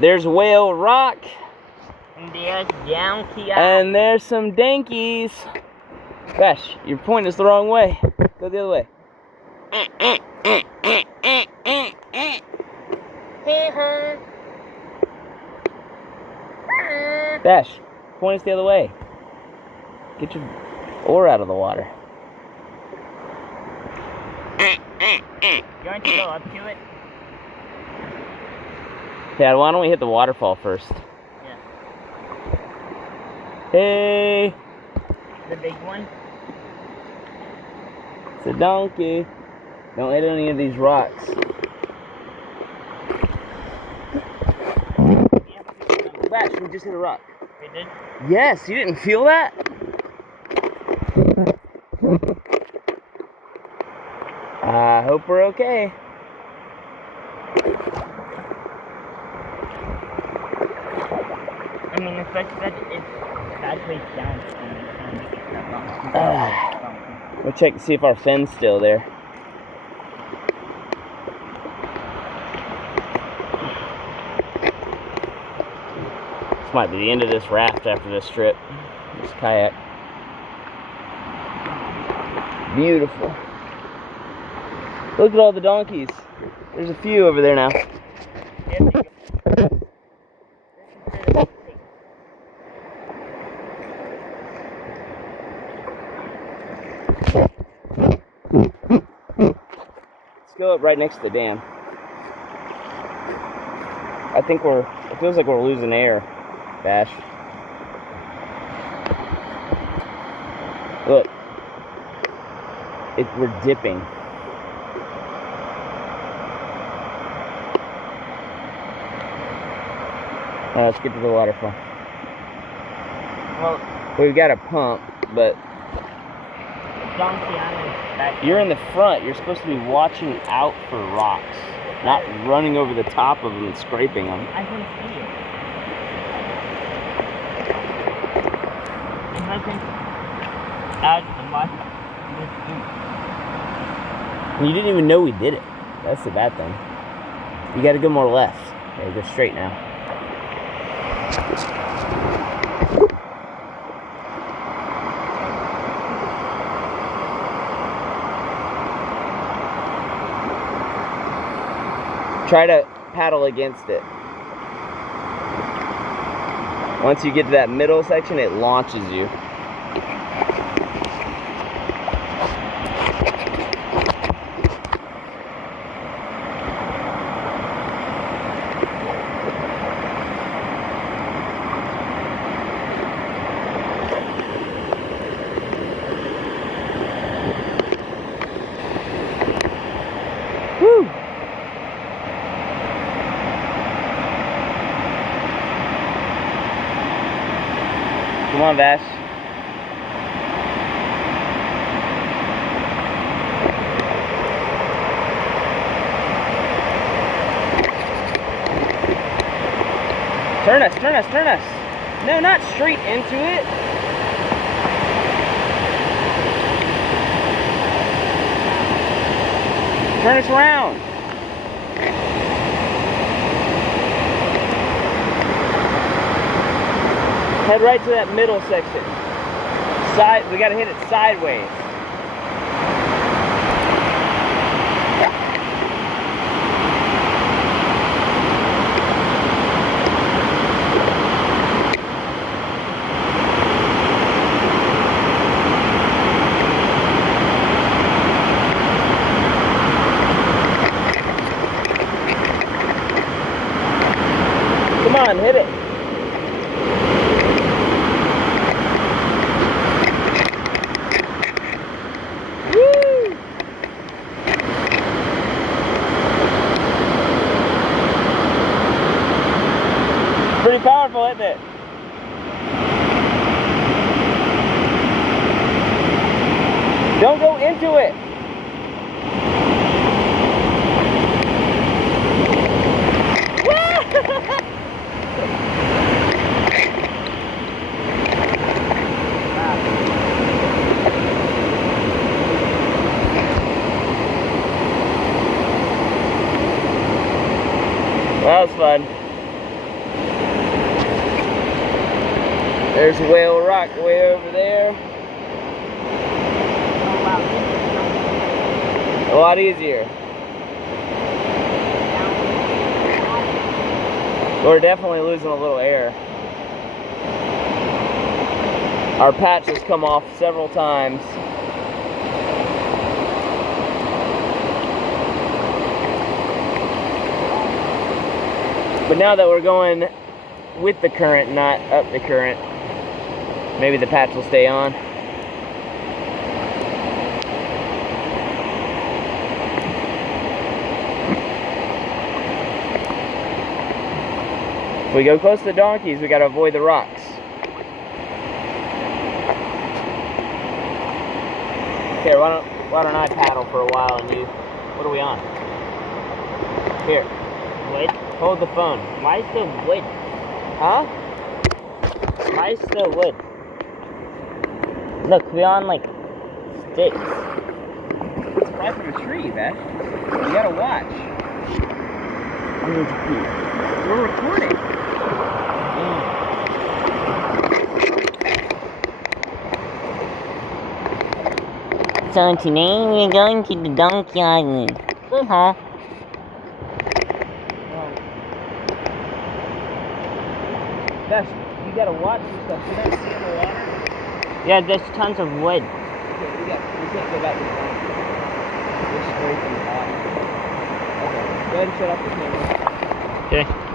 There's Whale Rock. And there's down Kayak. And there's some dankies. Vash, you're pointing us the wrong way. Go the other way. Vash, point us the other way. Get your oar out of the water. You want to go up to it? Yeah, why don't we hit the waterfall first? Yeah. Hey! The big one? It's a donkey. Don't hit any of these rocks. Vash, we just hit a rock. We did? Yes, you didn't feel that? I hope we're okay. I mean, it's like that it's sideways down. We'll check to see if our fin's still there. This might be the end of this raft after this trip. This kayak. Beautiful. Look at all the donkeys. There's a few over there now. Let's go up right next to the dam. I think it feels like we're losing air, Vash. Look. We're dipping. All right, let's get to the waterfall. Well, we've got a pump, but you're in the front. You're supposed to be watching out for rocks, not running over the top of them and scraping them. I can see it. If I can add the mud, you didn't even know we did it. That's the bad thing. You got to go more left. Okay, go straight now. Try to paddle against it. Once you get to that middle section, it launches you. Woo! Come on, Vash. Turn us, turn us, turn us. No, not straight into it. Turn us around. Head right to that middle section. We gotta hit it sideways. Come on, hit it. Pretty powerful, isn't it? Don't go into it. That was fun. There's Whale Rock way over there. Oh wow. A lot easier. We're definitely losing a little air. Our patch has come off several times. But now that we're going with the current, not up the current, maybe the patch will stay on. If we go close to the donkeys, we gotta avoid the rocks. Here, why don't I paddle for a while and you, what are we on? Here, Wood? hold the phone. Why is there wood? Huh? Why is there wood? Look, we're on like sticks. It's probably from a tree, Vash. You gotta watch. I need to pee. We're recording. So today we're going to the Donkey Island. Uh-huh. Vash, you gotta watch this stuff. You don't see in the water? Yeah, there's tons of wood. Okay, we can't go back to the front. We're straight from the bottom. Okay, go ahead and shut off the camera. Okay.